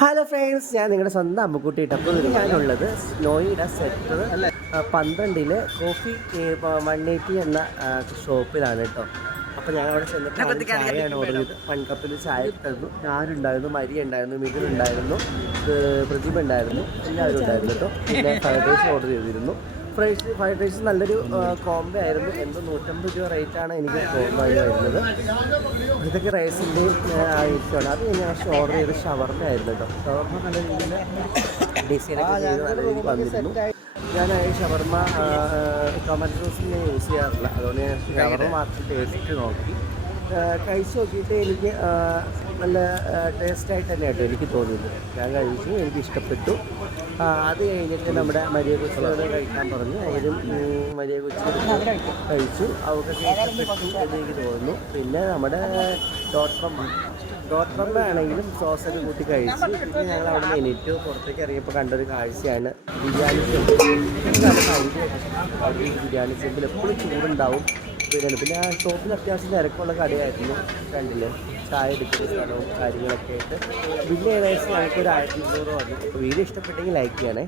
Hello friends, ഞാൻ നിങ്ങളുടെ സ്വന്തം അമ്മുക്കുട്ടിയിട്ട്. അപ്പോൾ ഞാനുള്ളത് നോയിഡ സെക്ടർ 12 കോഫി 180 എന്ന ഷോപ്പിലാണ് കേട്ടോ. അപ്പോൾ ഞങ്ങൾ അവിടെ ചെന്നിട്ട് ചായയാണ് ഓർഡർ ചെയ്തത്. 1 കപ്പിൽ ചായ തന്നു. ഞാനുണ്ടായിരുന്നു, മരിയ ഉണ്ടായിരുന്നു, മിഥുൻ ഉണ്ടായിരുന്നു, പ്രതിഭ ഉണ്ടായിരുന്നു, എല്ലാവരും ഉണ്ടായിരുന്നു കേട്ടോ. പിന്നെ ഫ്രൈഡ് റൈസ് ഓർഡർ ചെയ്തിരുന്നു. ഫ്രൈഡ് റൈസ് നല്ലൊരു കോംബോ ആയിരുന്നു. എന്തോ 150 രൂപ റേറ്റാണ് എനിക്ക് തോന്നുന്നത് വരുന്നത്. ഇതൊക്കെ റൈസിൻ്റെയും ആയിട്ടാണ്. അത് ഞാൻ ഓർഡർ ചെയ്ത് ഷവർമ ആയിരുന്നു കേട്ടോ. ഷവർമ നല്ല രീതിയിൽ ഡിസൈനൊക്കെ ചെയ്ത് നല്ല രീതിക്ക് വന്നിരുന്നു. ഞാൻ ഈ ഷവർമ ടൊമാറ്റോ സോസ് ഞാൻ യൂസ് ചെയ്യാറില്ല, അതുകൊണ്ട് ഞാൻ ഷവർമ മാത്രം ടേസ്റ്റ് നോക്കി കഴിച്ച് നോക്കിയിട്ട് എനിക്ക് നല്ല ടേസ്റ്റായിട്ട് തന്നെ കേട്ടോ എനിക്ക് തോന്നിയത്. ഞാൻ കഴിച്ചു, എനിക്ക് ഇഷ്ടപ്പെട്ടു. അത് കഴിഞ്ഞിട്ട് നമ്മുടെ മരിയ കൊച്ചിനോട് കഴിക്കാൻ പറഞ്ഞു. അവരും മരിയ കൊച്ചി കഴിച്ചു, അവർക്കൊക്കെ ഇഷ്ടപ്പെട്ടു എന്ന് എനിക്ക് തോന്നുന്നു. പിന്നെ നമ്മുടെ ഡോട്ടർമ്മ ആണെങ്കിലും സോസൊക്കെ കൂട്ടി കഴിച്ചു. പിന്നെ ഞങ്ങൾ അവിടെ നിന്ന് എണീറ്റ് പുറത്തേക്ക് ഇറങ്ങിയപ്പോൾ കണ്ടൊരു കാഴ്ചയാണ് ബിരിയാണി ചെമ്പിൽ. അവിടെ ബിരിയാണി ചെമ്പിൽ എപ്പോഴും ചൂടുണ്ടാവും. പിന്നെ ആ ഷോപ്പിൽ അത്യാവശ്യം തിരക്കുള്ള കടയായിരുന്നു. കണ്ടില്ലേ, ചായ എടുക്കുന്ന സ്ഥലവും കാര്യങ്ങളൊക്കെ ആയിട്ട്. ബില്ല് ഏകദേശം ഞങ്ങൾക്കൊരു 1200 വന്നു. അപ്പോൾ വീഡിയോ ഇഷ്ടപ്പെട്ടെങ്കിൽ ലൈക്ക് ചെയ്യണേ.